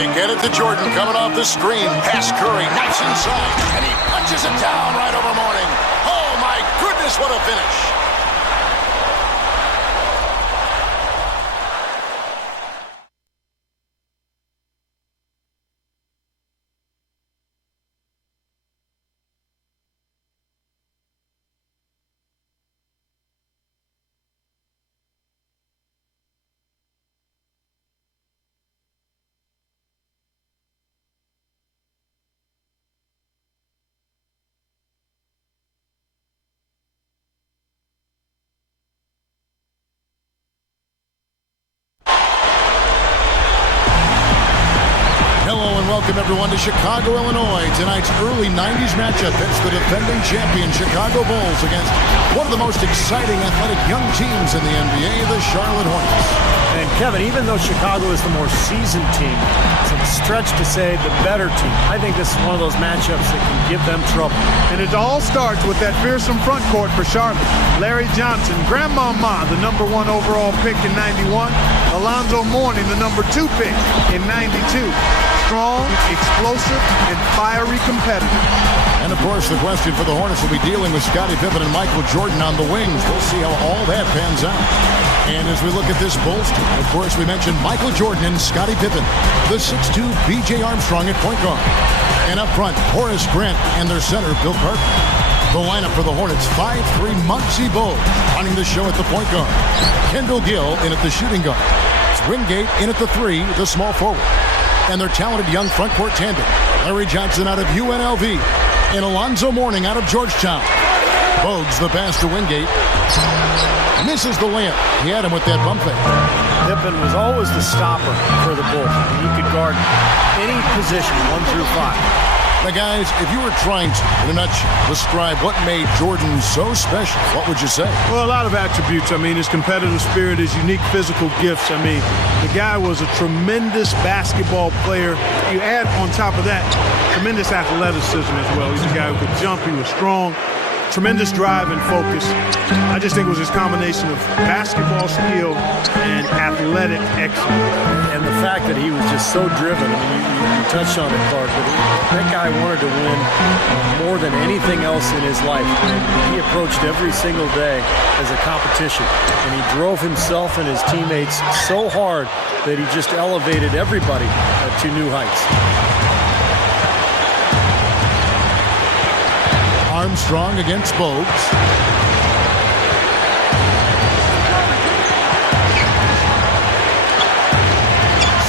They get it to Jordan coming off the screen. Pass Curry, nice inside, and he punches it down right over Mourning. Oh my goodness, what a finish. Welcome, everyone, to Chicago, Illinois. Tonight's early 90s matchup hits the defending champion Chicago Bulls against one of the most exciting athletic young teams in the NBA, the Charlotte Hornets. And, Kevin, even though Chicago is the more seasoned team, it's a stretch to say the better team. I think this is one of those matchups that can give them trouble. And it all starts with that fearsome front court for Charlotte. Larry Johnson, Grandmama, the #1 overall pick in 91. Alonzo Mourning, the #2 pick in 92. Strong, explosive, and fiery competitor. And, of course, the question for the Hornets will be dealing with Scottie Pippen and Michael Jordan on the wings. We'll see how all that pans out. And as we look at this Bulls team, of course, we mentioned Michael Jordan and Scottie Pippen, the 6'2" B.J. Armstrong at point guard. And up front, Horace Grant and their center, Bill Carter. The lineup for the Hornets, 5'3" Muggsy Bogues running the show at the point guard. Kendall Gill in at the shooting guard. Wingate in at the 3, the small forward. And their talented young front court tandem, Larry Johnson out of UNLV and Alonzo Mourning out of Georgetown. Bogues, the pass to Wingate, misses the layup. He had him with that bump fake. Pippen was always the stopper for the Bulls. He could guard any position, 1 through 5. Now, guys, if you were trying to, in a nutshell, describe what made Jordan so special, what would you say? Well, a lot of attributes. I mean, his competitive spirit, his unique physical gifts. I mean, the guy was a tremendous basketball player. You add on top of that, tremendous athleticism as well. He's a guy who could jump. He was strong. Tremendous drive and focus. I just think it was his combination of basketball skill and athletic excellence. And the fact that he was just so driven. I mean, you touched on it, Clark, but that guy wanted to win more than anything else in his life. He approached every single day as a competition, and he drove himself and his teammates so hard that he just elevated everybody to new heights. Armstrong against Bogues.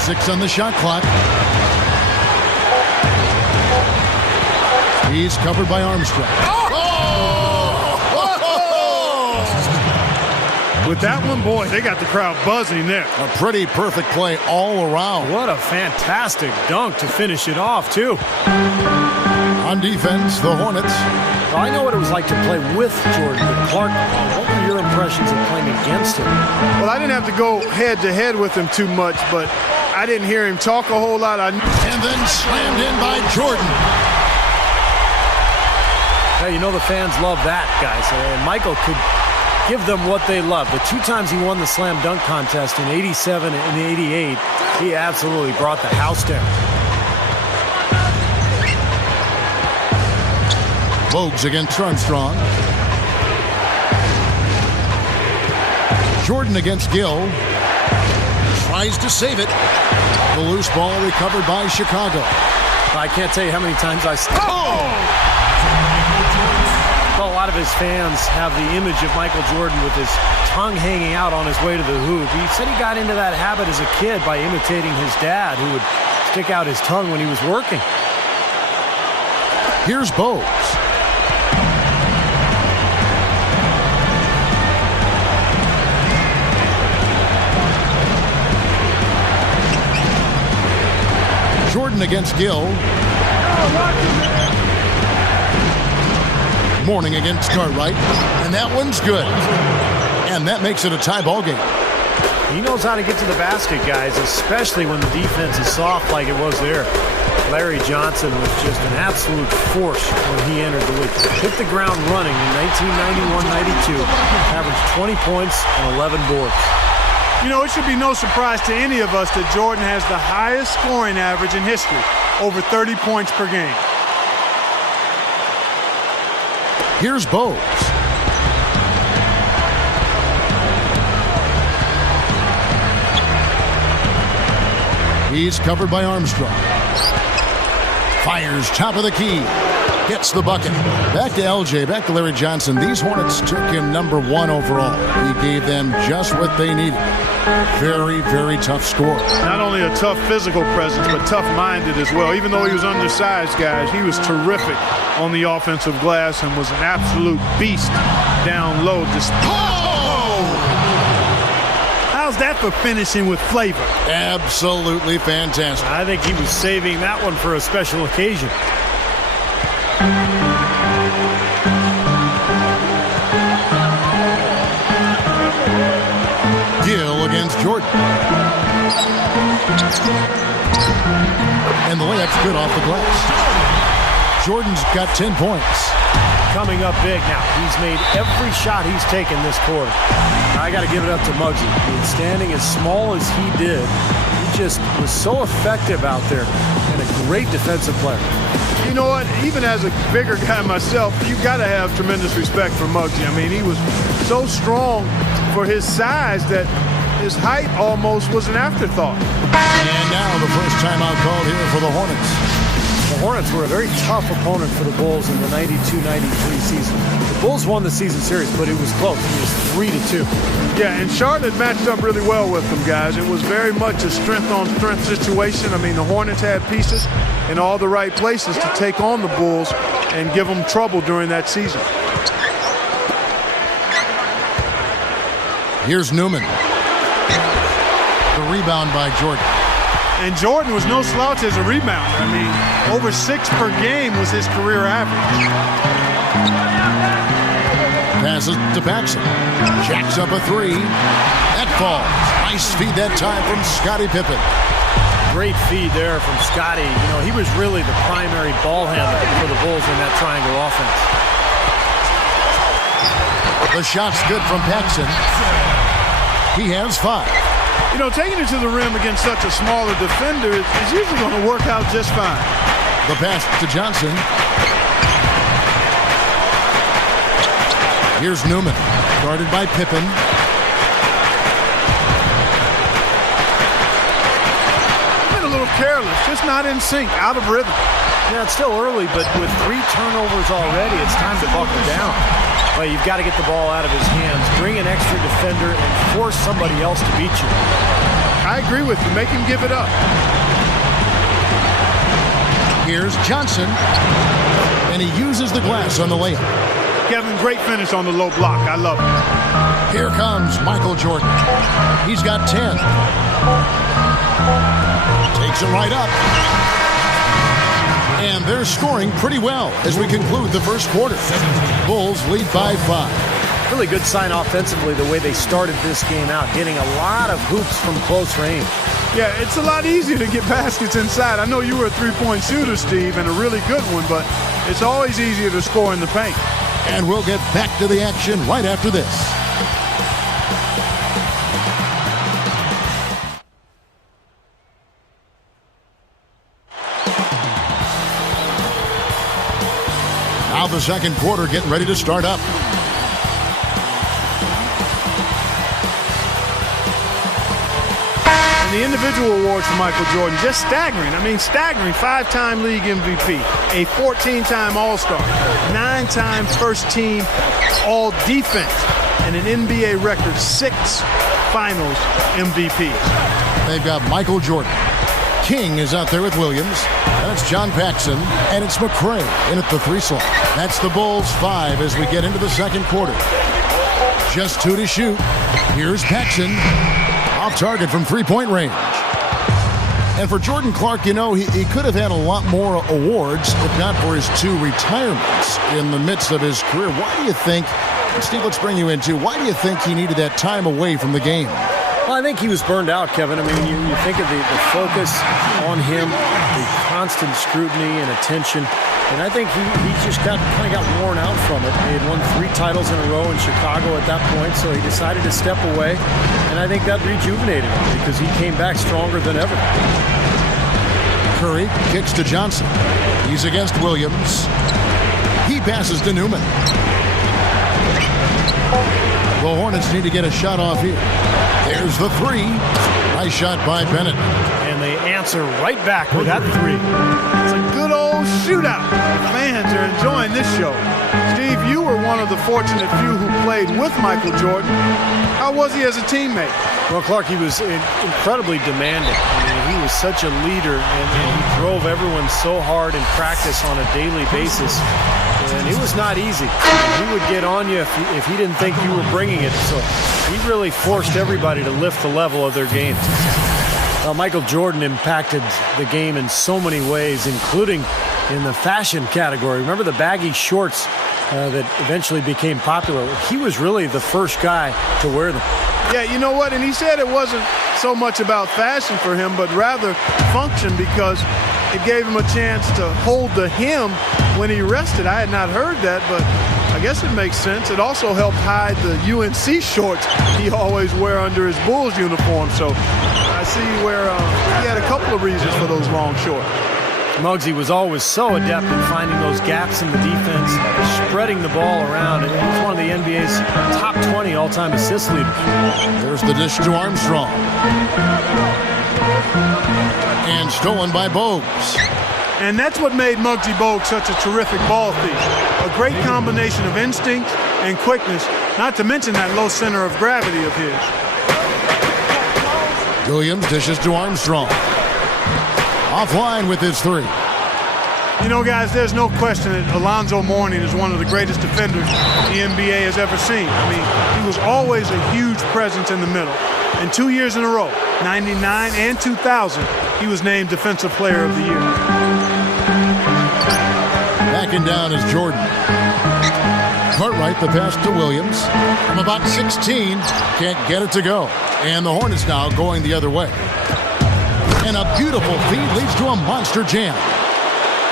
Six on the shot clock. He's covered by Armstrong. With that one, boy, they got the crowd buzzing there. A pretty perfect play all around. What a fantastic dunk to finish it off, too. On defense, the Hornets. Well, I know what it was like to play with Jordan, but Clark, what were your impressions of playing against him? Well, I didn't have to go head-to-head with him too much, but I didn't hear him talk a whole lot. And then slammed in by Jordan. Hey, you know the fans love that, guys. And Michael could give them what they love. The 2 times he won the slam dunk contest in 87 and 88, he absolutely brought the house down. Bogues against Armstrong. Jordan against Gill. Tries to save it. The loose ball recovered by Chicago. I can't tell you how many times I... Well, a lot of his fans have the image of Michael Jordan with his tongue hanging out on his way to the hoop. He said he got into that habit as a kid by imitating his dad, who would stick out his tongue when he was working. Here's Bogues. Jordan against Gill. Mourning against Cartwright. And that one's good. And that makes it a tie ball game. He knows how to get to the basket, guys, especially when the defense is soft like it was there. Larry Johnson was just an absolute force when he entered the league. Hit the ground running in 1991-92. Averaged 20 points and 11 boards. You know, it should be no surprise to any of us that Jordan has the highest scoring average in history, over 30 points per game. Here's Bowes. He's covered by Armstrong. Fires top of the key. Gets the bucket. Back to LJ, back to Larry Johnson. These Hornets took him #1 overall. He gave them just what they needed. Very, very tough score. Not only a tough physical presence, but tough-minded as well. Even though he was undersized, guys, he was terrific on the offensive glass and was an absolute beast down low. How's that for finishing with flavor? Absolutely fantastic. I think he was saving that one for a special occasion. Gill against Jordan. And the layup's good off the glass. Jordan's got 10 points. Coming up big now. He's made every shot he's taken this quarter. I got to give it up to Muggsy. I mean, standing as small as he did, he just was so effective out there and a great defensive player. You know what? Even as a bigger guy myself, you've got to have tremendous respect for Muggsy. I mean, he was so strong for his size that his height almost was an afterthought. And now the first timeout called here for the Hornets. The Hornets were a very tough opponent for the Bulls in the 92-93 season. The Bulls won the season series, but it was close. It was 3-2. Yeah, and Charlotte matched up really well with them, guys. It was very much a strength-on-strength situation. I mean, the Hornets had pieces in all the right places to take on the Bulls and give them trouble during that season. Here's Newman. The rebound by Jordan. And Jordan was no slouch as a rebounder. I mean, over 6 per game was his career average. Passes to Paxson. Jacks up a 3. That falls. Nice feed that time from Scottie Pippen. Great feed there from Scottie. You know, he was really the primary ball handler for the Bulls in that triangle offense. The shot's good from Paxson. He has 5. You know, taking it to the rim against such a smaller defender is usually going to work out just fine. The pass to Johnson. Here's Newman, guarded by Pippen. Been a little careless, just not in sync, out of rhythm. Yeah, it's still early, but with 3 turnovers already, it's time to buckle down. Well, you've got to get the ball out of his hands, bring an extra defender, and force somebody else to beat you. I agree with you. Make him give it up. Here's Johnson, and he uses the glass on the layup. Kevin, great finish on the low block. I love it. Here comes Michael Jordan. He's got 10. Takes it right up. And they're scoring pretty well as we conclude the first quarter. Bulls lead by 5. Really good sign offensively the way they started this game out, getting a lot of hoops from close range. Yeah, it's a lot easier to get baskets inside. I know you were a three-point shooter, Steve, and a really good one, but it's always easier to score in the paint. And we'll get back to the action right after this. Now the second quarter getting ready to start up. And the individual awards for Michael Jordan, just staggering. I mean, staggering. 5-time league MVP, a 14-time All-Star, 9-time first-team All-Defense, and an NBA record 6 Finals MVPs. They've got Michael Jordan. King is out there with Williams. That's John Paxson. And it's McRae in at the 3 slot. That's the Bulls 5 as we get into the second quarter. Just 2 to shoot. Here's Paxson. Off target from 3-point range. And for Jordan Clark, you know, he could have had a lot more awards if not for his 2 retirements in the midst of his career. Why do you think, Steve, let's bring you into, why do you think he needed that time away from the game? Well, I think he was burned out, Kevin. I mean, you think of the focus on him, the constant scrutiny and attention, and I think he just kind of got worn out from it. He had won 3 titles in a row in Chicago at that point, so he decided to step away, and I think that rejuvenated him because he came back stronger than ever. Curry kicks to Johnson. He's against Williams. He passes to Newman. The Hornets need to get a shot off here. There's the 3. Nice shot by Bennett. And they answer right back with that 3. It's a good old shootout. The fans are enjoying this show. Steve, you were one of the fortunate few who played with Michael Jordan. How was he as a teammate? Well, Clark, he was incredibly demanding. I mean, he was such a leader, and he drove everyone so hard in practice on a daily basis. And it was not easy. He would get on you if he didn't think you were bringing it. So he really forced everybody to lift the level of their game. Well, Michael Jordan impacted the game in so many ways, including in the fashion category. Remember the baggy shorts that eventually became popular? He was really the first guy to wear them. Yeah, you know what? And he said it wasn't so much about fashion for him, but rather function, because it gave him a chance to hold the hem when he rested. I had not heard that, but I guess it makes sense. It also helped hide the UNC shorts he always wear under his Bulls uniform. So I see where he had a couple of reasons for those long shorts. Muggsy was always so adept in finding those gaps in the defense, spreading the ball around, and he's one of the NBA's top 20 all-time assist leaders. There's the dish to Armstrong. And stolen by Bogues. And that's what made Muggsy Bogues such a terrific ball thief. A great combination of instinct and quickness, not to mention that low center of gravity of his. Williams dishes to Armstrong. Offline with his 3. You know, guys, there's no question that Alonzo Mourning is one of the greatest defenders the NBA has ever seen. I mean, he was always a huge presence in the middle. And 2 years in a row, 99 and 2000, he was named Defensive Player of the Year. Backing down is Jordan. Cartwright, the pass to Williams. From about 16, can't get it to go. And the Hornets now going the other way. And a beautiful feed leads to a monster jam.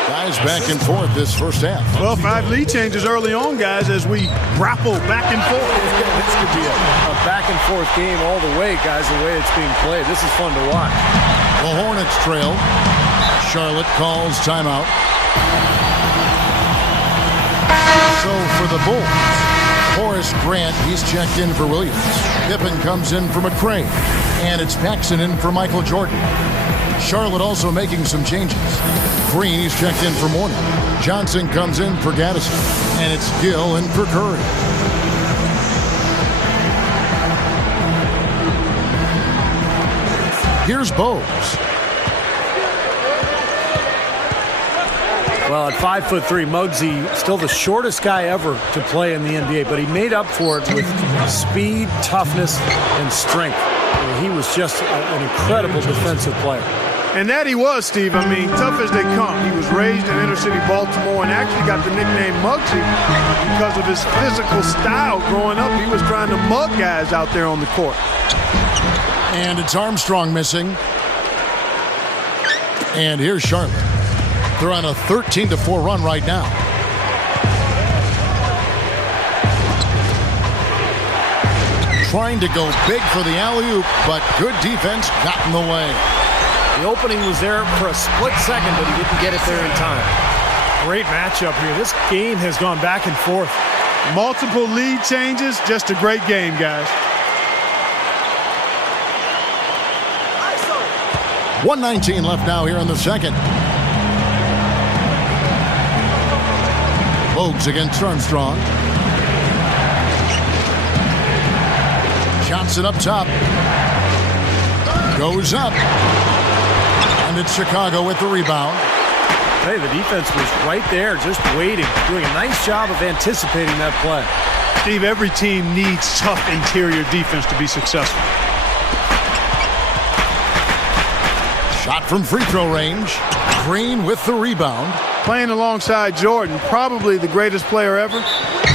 Guys back and forth this first half. Well, 5 lead changes early on, guys, as we grapple back and forth. This could be a back and forth game all the way, guys, the way it's being played. This is fun to watch. The Hornets trail. Charlotte calls timeout. So for the Bulls, Horace Grant, he's checked in for Williams. Pippen comes in for McCray. And it's Paxson in for Michael Jordan. Charlotte also making some changes. Green, he's checked in for Mourning. Johnson comes in for Gaddison. And it's Gill in for Curry. Here's Bogues. Well, at 5'3", Muggsy, still the shortest guy ever to play in the NBA, but he made up for it with speed, toughness, and strength. He was just an incredible defensive player. And that he was, Steve. I mean, tough as they come. He was raised in inner city Baltimore and actually got the nickname Muggsy because of his physical style growing up. He was trying to mug guys out there on the court. And it's Armstrong missing. And here's Charlotte. They're on a 13-4 run right now. Trying to go big for the alley-oop, but good defense got in the way. The opening was there for a split second, but he didn't get it there in time. Great matchup here. This game has gone back and forth. Multiple lead changes, just a great game, guys. 1:19 left now here in the second. Bogues against Armstrong. Johnson up top. Goes up. And it's Chicago with the rebound. Hey, the defense was right there, just waiting, doing a nice job of anticipating that play. Steve, every team needs tough interior defense to be successful. Shot from free throw range. Green with the rebound. Playing alongside Jordan, probably the greatest player ever.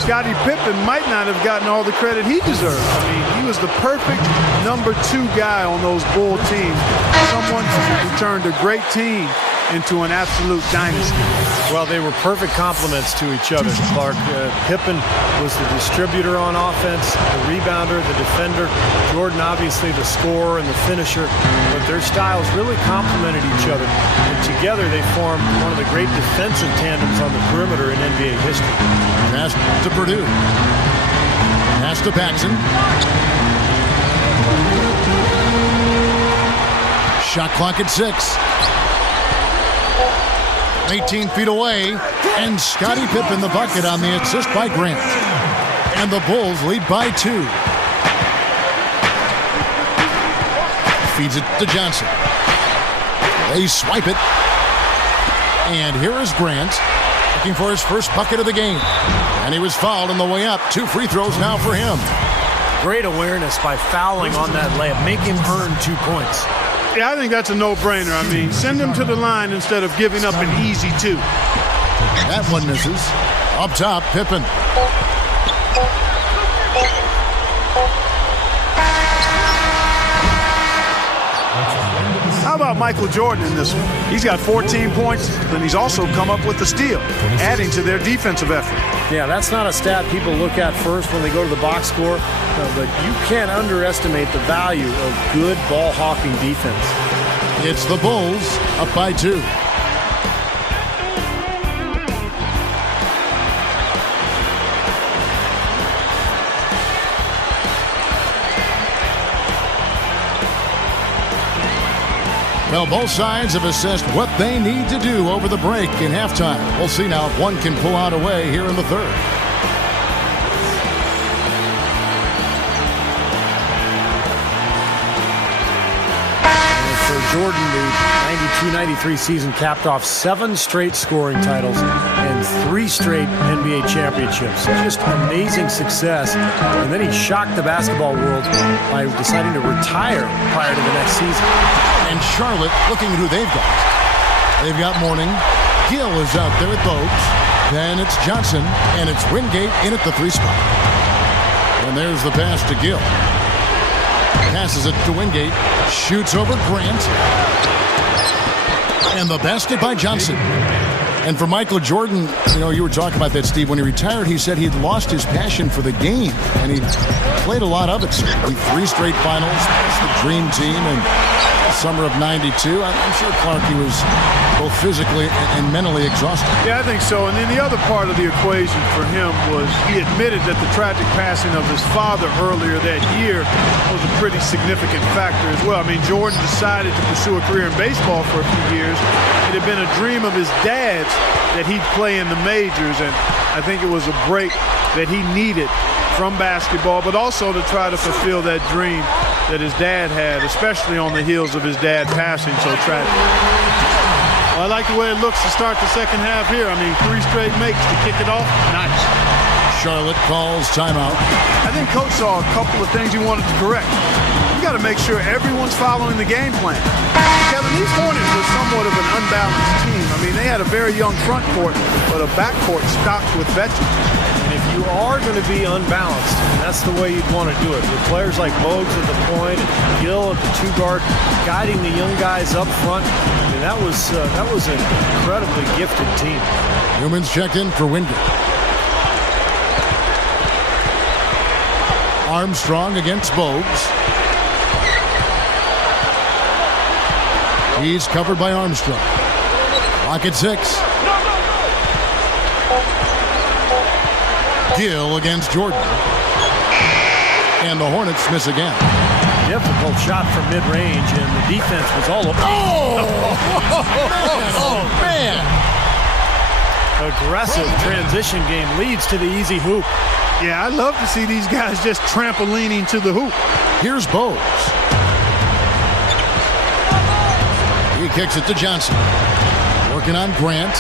Scottie Pippen might not have gotten all the credit he deserved. I mean, he was the perfect number 2 guy on those Bull teams. Someone who turned a great team into an absolute dynasty. Well, they were perfect complements to each other, Clark. Pippen was the distributor on offense, the rebounder, the defender. Jordan, obviously, the scorer and the finisher. But their styles really complemented each other. And together, they formed one of the great defensive tandems on the perimeter in NBA history. Pass to Purdue. Pass to Paxson. Shot clock at 6. 18 feet away, and Scottie Pippen the bucket on the assist by Grant. And the Bulls lead by 2. Feeds it to Johnson. They swipe it. And here is Grant looking for his first bucket of the game. And he was fouled on the way up. 2 free throws now for him. Great awareness by fouling on that layup. Make him earn 2 points. Yeah, I think that's a no-brainer. I mean, send him to the line instead of giving up an easy 2. That one misses. Up top, Pippen. How about Michael Jordan in this one? He's got 14 points, and he's also come up with the steal, adding to their defensive effort. Yeah, that's not a stat people look at first when they go to the box score, but you can't underestimate the value of good ball-hawking defense. It's the Bulls up by 2. Well, both sides have assessed what they need to do over the break in halftime. We'll see now if one can pull out a way here in the third. For Jordan, the 92-93 season capped off 7 straight scoring titles and 3 straight NBA championships. Just amazing success. And then he shocked the basketball world by deciding to retire prior to the next season. And Charlotte looking at who they've got. They've got Mourning. Gill is out there at Bogues. Then it's Johnson, and it's Wingate in at the 3 spot. And there's the pass to Gill. Passes it to Wingate. Shoots over Grant. And the basket by Johnson. And for Michael Jordan, you know, you were talking about that, Steve. When he retired, he said he'd lost his passion for the game. And he played a lot of it. So 3 straight finals, the dream team, and summer of 92. I'm sure, Clark, he was both physically and mentally exhausted. Yeah, I think so. And then the other part of the equation for him was he admitted that the tragic passing of his father earlier that year was a pretty significant factor as well. I mean, Jordan decided to pursue a career in baseball for a few years. It had been a dream of his dad's that he'd play in the majors, and I think it was a break that he needed from basketball, but also to try to fulfill that dream that his dad had, especially on the heels of his dad passing so tragically. Well, I like the way it looks to start the second half here. I mean, 3 straight makes to kick it off. Nice. Charlotte calls timeout. I think Coach saw a couple of things he wanted to correct. You got to make sure everyone's following the game plan. Kevin, these Hornets were somewhat of an unbalanced team. I mean, they had a very young front court, but a backcourt stocked with veterans. If you are going to be unbalanced, that's the way you'd want to do it. With players like Bogues at the point and Gill at the 2 guard, guiding the young guys up front. I mean, that was an incredibly gifted team. Newman's checked in for Wingate. Armstrong against Bogues. He's covered by Armstrong. Clock at 6. Gill against Jordan. And the Hornets miss again. Difficult shot from mid-range, and the defense was all over. Oh, man. Aggressive transition game leads to the easy hoop. Yeah, I love to see these guys just trampolining to the hoop. Here's Bogues. He kicks it to Johnson. Working on Grant.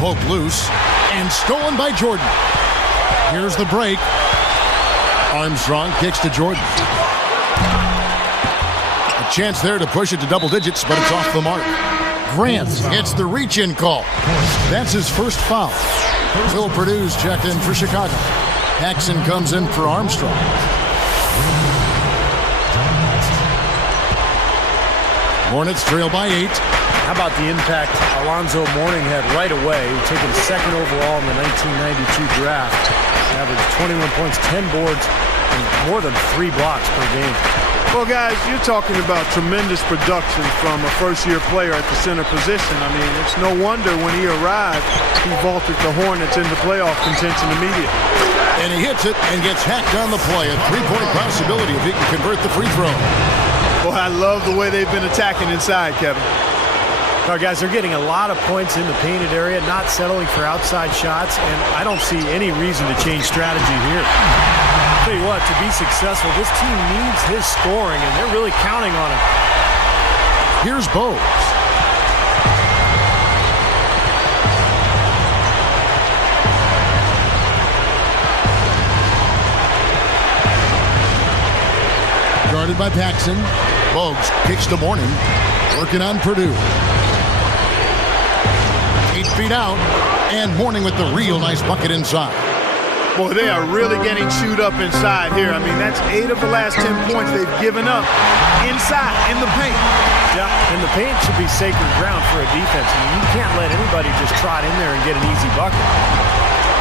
Poke loose. And stolen by Jordan. Here's the break. Armstrong kicks to Jordan. A chance there to push it to double digits, but it's off the mark. Grant gets the reach-in call. That's his first foul. Will Purdue's checked in for Chicago. Paxson comes in for Armstrong. Hornets trail by 8. How about the impact Alonzo Mourning had right away, taken second overall in the 1992 draft. He averaged 21 points, 10 boards, and more than 3 blocks per game. Well, guys, you're talking about tremendous production from a first-year player at the center position. I mean, it's no wonder when he arrived, he vaulted the Hornets into playoff contention immediately. And he hits it and gets hacked on the play. A three-point possibility if he can convert the free throw. Boy, I love the way they've been attacking inside, Kevin. Now, guys, they're getting a lot of points in the painted area, not settling for outside shots, and I don't see any reason to change strategy here. I'll tell you what, to be successful, this team needs his scoring, and they're really counting on it. Here's Bogues. Guarded by Paxson. Bogues kicks to Mourning. Working on Purdue. 8 feet out. And Mourning with the real nice bucket inside. Boy, they are really getting chewed up inside here. I mean, that's 8 of the last 10 points they've given up inside, in the paint. Yeah, and the paint should be sacred ground for a defense. I mean, you can't let anybody just trot in there and get an easy bucket.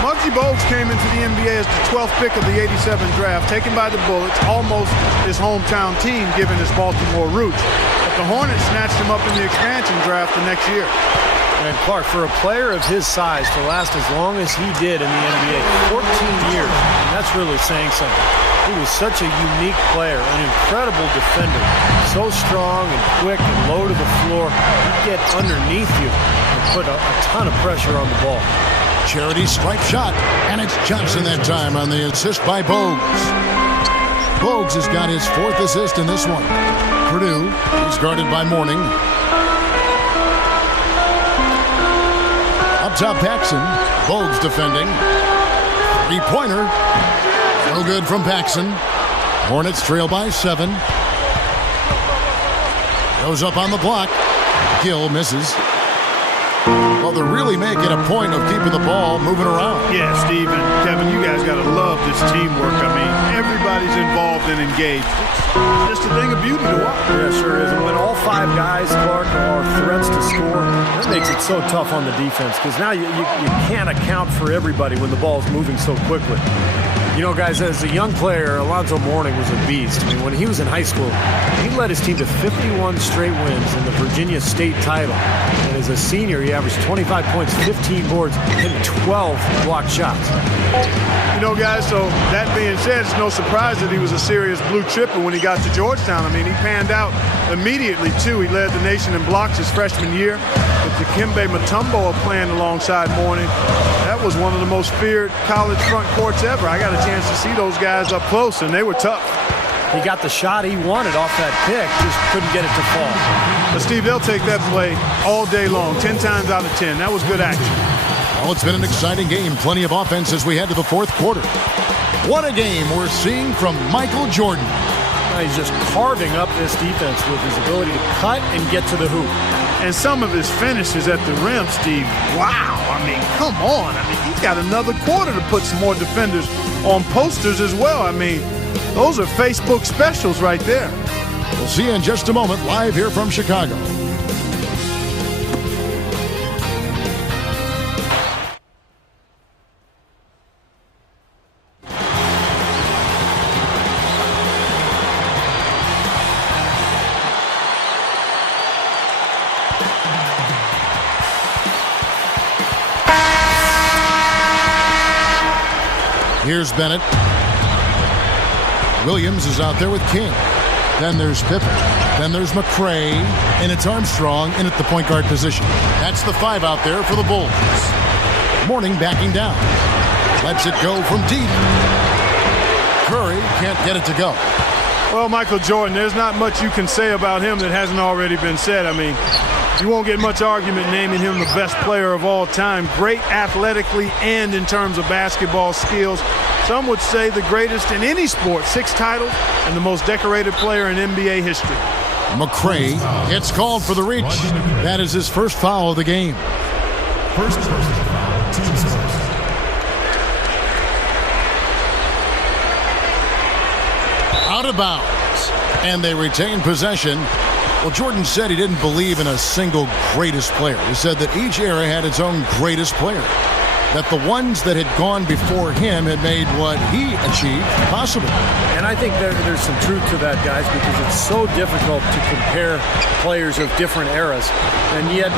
Muggsy Bogues came into the NBA as the 12th pick of the '87 draft, taken by the Bullets, almost his hometown team given his Baltimore roots. But the Hornets snatched him up in the expansion draft the next year. And Clark, for a player of his size to last as long as he did in the NBA, 14 years, and that's really saying something. He was such a unique player, an incredible defender, so strong and quick and low to the floor. He'd get underneath you and put a ton of pressure on the ball. Charity stripe shot, and it's Johnson that time on the assist by Bogues. Bogues has got his 4th assist in this one. Purdue, he's guarded by Mourning. Up top, Paxson. Bogues defending. 3-pointer. No good from Paxson. Hornets trail by 7. Goes up on the block. Gill misses. Well, they're really making a point of keeping the ball moving around. Yeah, Steve and Kevin, you guys got to love this teamwork. I mean, everybody's involved and engaged. It's just a thing of beauty to watch. Yeah, sure is. And when all 5 guys, Clark, are threats to score, that makes it so tough on the defense because now you can't account for everybody when the ball's moving so quickly. You know, guys, as a young player, Alonzo Mourning was a beast. I mean, when he was in high school, he led his team to 51 straight wins in the Virginia State title. And as a senior, he averaged 25 points, 15 boards, and 12 blocked shots. You know, guys, so that being said, it's no surprise that he was a serious blue chipper when he got to Georgetown. I mean, he panned out immediately, too. He led the nation in blocks his freshman year. With Dikembe Mutombo playing alongside Mourning, that was one of the most feared college front courts ever. I got a chance to see those guys up close, and they were tough. He got the shot he wanted off that pick, just couldn't get it to fall. But, Steve, they'll take that play all day long, 10 times out of 10. That was good action. Well, it's been an exciting game. Plenty of offense as we head to the 4th quarter. What a game we're seeing from Michael Jordan. He's just carving up this defense with his ability to cut and get to the hoop. And some of his finishes at the rim, Steve, wow. I mean, come on. I mean, he's got another quarter to put some more defenders on posters as well. I mean, those are Facebook specials right there. We'll see you in just a moment, live here from Chicago. Here's Bennett. Williams is out there with King. Then there's Pippen. Then there's McCray. And it's Armstrong in at the point guard position. That's the 5 out there for the Bulls. Mourning backing down. Lets it go from deep. Curry can't get it to go. Well, Michael Jordan, there's not much you can say about him that hasn't already been said. I mean, you won't get much argument naming him the best player of all time. Great athletically and in terms of basketball skills. Some would say the greatest in any sport. 6 titles and the most decorated player in NBA history. McCray gets called for the reach. That is his first foul of the game. First personal foul, team's first. out of bounds. And they retain possession. Well, Jordan said he didn't believe in a single greatest player. He said that each era had its own greatest player. That the ones that had gone before him had made what he achieved possible. And I think there's some truth to that, guys, because it's so difficult to compare players of different eras. And yet,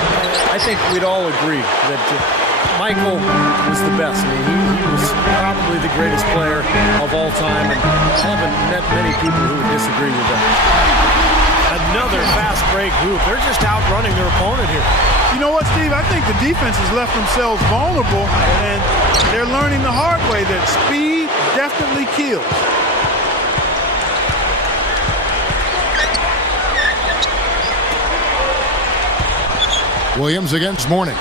I think we'd all agree that Michael was the best. I mean, he was probably the greatest player of all time, and I haven't met many people who would disagree with that. Another fast break hoop. They're just outrunning their opponent here. You know what, Steve? I think the defense has left themselves vulnerable, and they're learning the hard way that speed definitely kills. Williams against Mourning.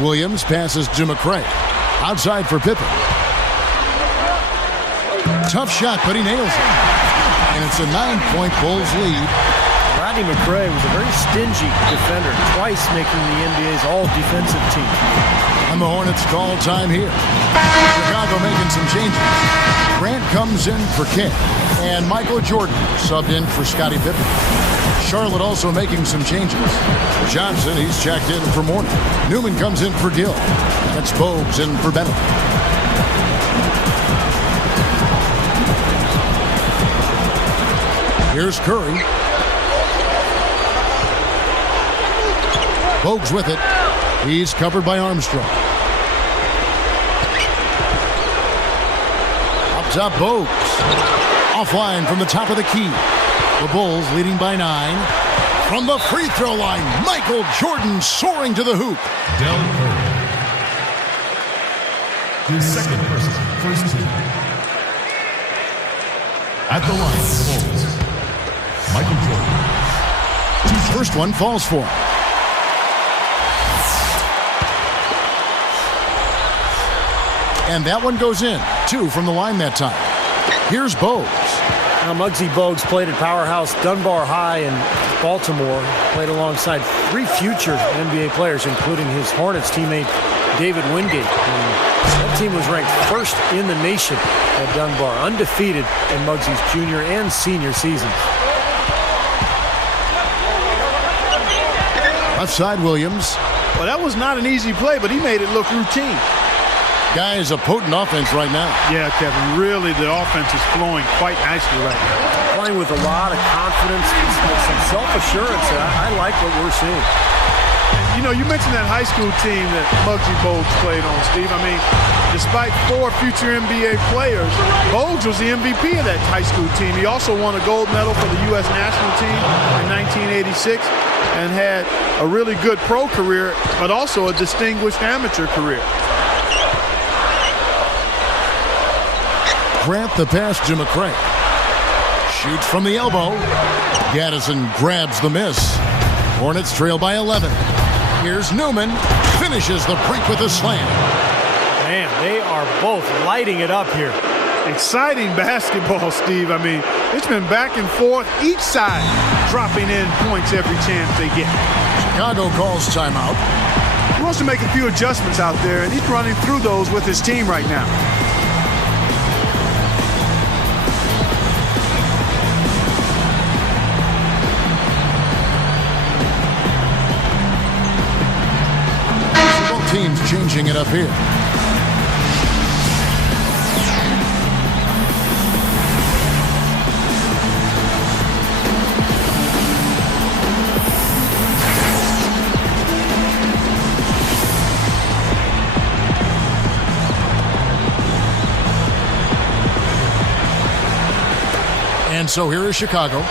Williams passes to McCray. Outside for Pippen. Tough shot, but he nails it. And it's a 9-point Bulls lead. Rodney McCray was a very stingy defender, twice making the NBA's all-defensive team. And the Hornets call time here. Chicago making some changes. Grant comes in for Kidd. And Michael Jordan subbed in for Scottie Pippen. Charlotte also making some changes. Johnson, he's checked in for Mourning. Newman comes in for Gill. That's Bogues in for Bennett. Here's Curry. Bogues with it. He's covered by Armstrong. Up top, Bogues. Offline from the top of the key. The Bulls leading by 9. From the free throw line, Michael Jordan soaring to the hoop. Del Curry. His second versus first team. At the line, Bulls. Michael Jordan. First one falls for him. And that one goes in. 2 from the line that time. Here's Bogues. Now, Muggsy Bogues played at Powerhouse Dunbar High in Baltimore. Played alongside 3 future NBA players, including his Hornets teammate David Wingate. And that team was ranked first in the nation at Dunbar, undefeated in Muggsy's junior and senior seasons. Left side, Williams. Well, that was not an easy play, but he made it look routine. Guy is a potent offense right now. Yeah, Kevin, really the offense is flowing quite nicely right now. Playing with a lot of confidence, some self-assurance. I like what we're seeing. You know, you mentioned that high school team that Muggsy Bogues played on, Steve. I mean, despite 4 future NBA players, Bogues was the MVP of that high school team. He also won a gold medal for the U.S. national team in 1986 and had a really good pro career, but also a distinguished amateur career. Grant the pass to McCray. Shoots from the elbow. Gaddison grabs the miss. Hornets trail by 11. Here's Newman. Finishes the break with a slam. Man, they are both lighting it up here. Exciting basketball, Steve. I mean, it's been back and forth. Each side dropping in points every chance they get. Chicago calls timeout. He wants to make a few adjustments out there, and he's running through those with his team right now. Teams changing it up here. And so here is Chicago.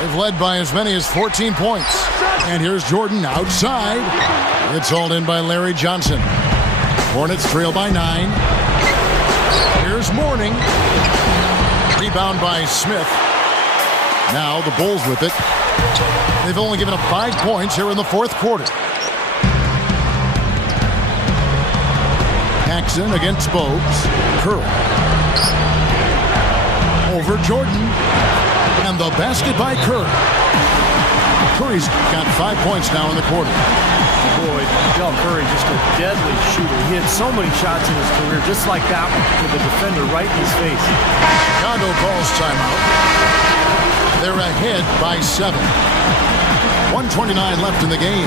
They've led by as many as 14 points. And here's Jordan outside. It's hauled in by Larry Johnson. Hornets trail by 9. Here's Mourning. Rebound by Smith. Now the Bulls with it. They've only given up 5 points here in the 4th quarter. Paxson against Bogues. Curry. Over Jordan. And the basket by Curry. Curry's got 5 points now in the quarter. Boy, Stell Curry, just a deadly shooter. He had so many shots in his career, just like that one, with the defender right in his face. Chicago calls timeout. They're ahead by 7. 1:29 left in the game.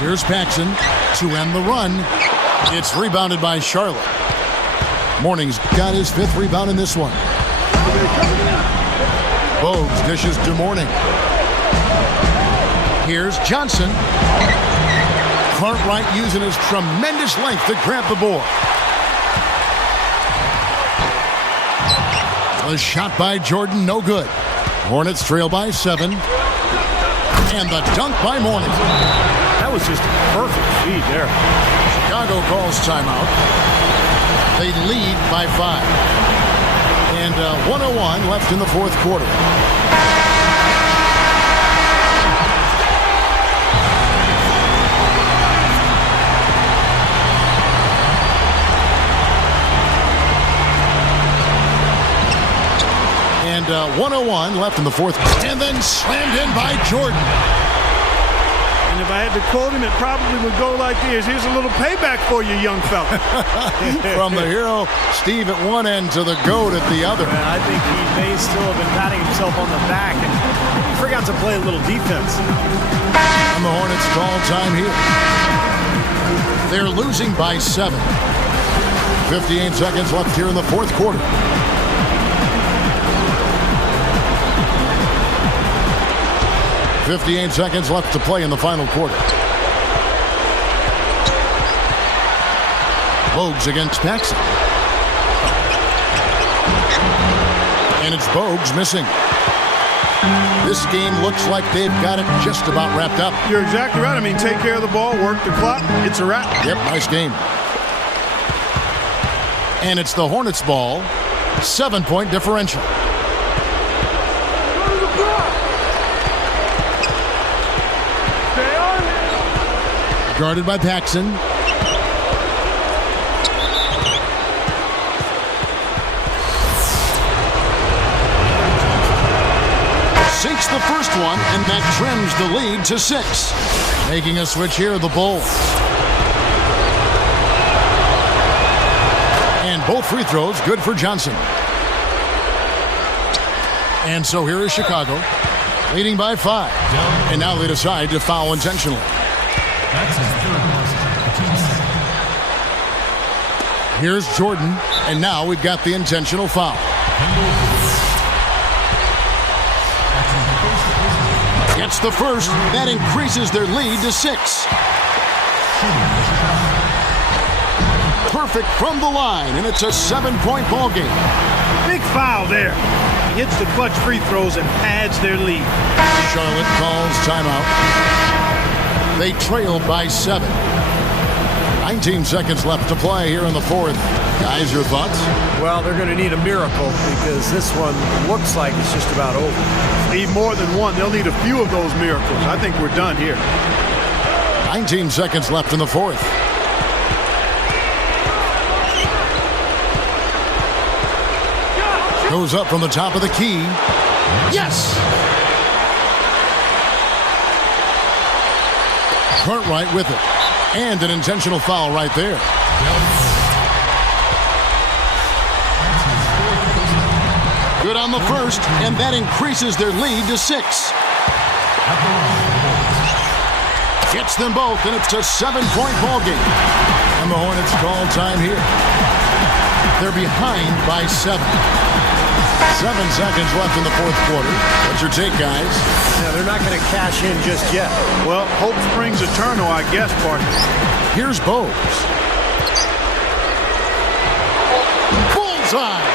Here's Paxson to end the run. It's rebounded by Charlotte. Morning's got his 5th rebound in this one. Bogues dishes to Morning. Here's Johnson. Cartwright using his tremendous length to grab the board. A shot by Jordan, no good. Hornets trail by 7. And the dunk by Morning. That was just a perfect feed there. Chicago calls timeout. They lead by 5. And 1:01 left in the 4th quarter. And 1:01 left in the 4th. And then slammed in by Jordan. And if I had to quote him, it probably would go like this. Here's a little payback for you, young fella. From the hero, Steve at one end, to the GOAT at the other. And I think he may still have been patting himself on the back and he forgot to play a little defense. And the Hornets call time here. They're losing by 7. 58 seconds left here in the 4th quarter. .58 seconds left to play in the final quarter. Bogues against Paxson. And it's Bogues missing. This game looks like they've got it just about wrapped up. You're exactly right. I mean, take care of the ball, work the clock. It's a wrap. Yep, nice game. And it's the Hornets' ball. 7-point differential. Guarded by Paxson. Sinks the first one, and that trims the lead to 6. Making a switch here, the Bulls. And both free throws good for Johnson. And so here is Chicago, leading by 5. And now they decide to foul intentionally. That's his 3rd personal. Here's Jordan, and now we've got the intentional foul. Gets the first. That increases their lead to 6. Perfect from the line, and it's a 7-point ball game. Big foul there. He hits the clutch free throws and adds their lead. Charlotte calls timeout. They trail by 7. 19 seconds left to play here in the 4th. Guys, your thoughts? Well, they're going to need a miracle because this one looks like it's just about over. Need more than one. They'll need a few of those miracles. I think we're done here. 19 seconds left in the 4th. Goes up from the top of the key. Yes! Cartwright with it. And an intentional foul right there. Good on the first, and that increases their lead to 6. Gets them both, and it's a 7-point ball game. And the Hornets call time here. They're behind by 7. 7 seconds left in the 4th quarter. What's your take, guys? Yeah, they're not going to cash in just yet. Well, hope springs eternal, I guess, partner. Here's Bogues. Bullseye!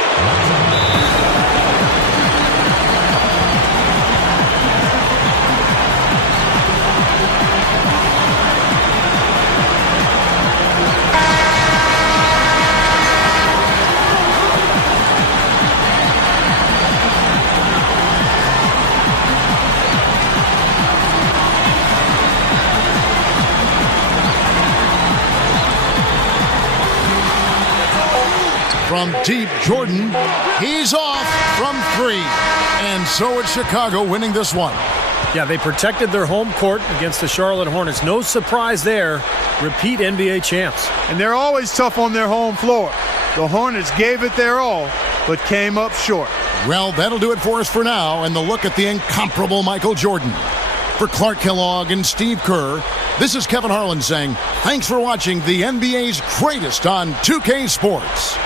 From from deep. Jordan, he's off from 3. And so it's Chicago winning this one. Yeah, they protected their home court against the Charlotte Hornets. No surprise there. Repeat NBA champs. And they're always tough on their home floor. The Hornets gave it their all, but came up short. Well, that'll do it for us for now, and the look at the incomparable Michael Jordan. For Clark Kellogg and Steve Kerr, this is Kevin Harlan saying thanks for watching the NBA's greatest on 2K Sports.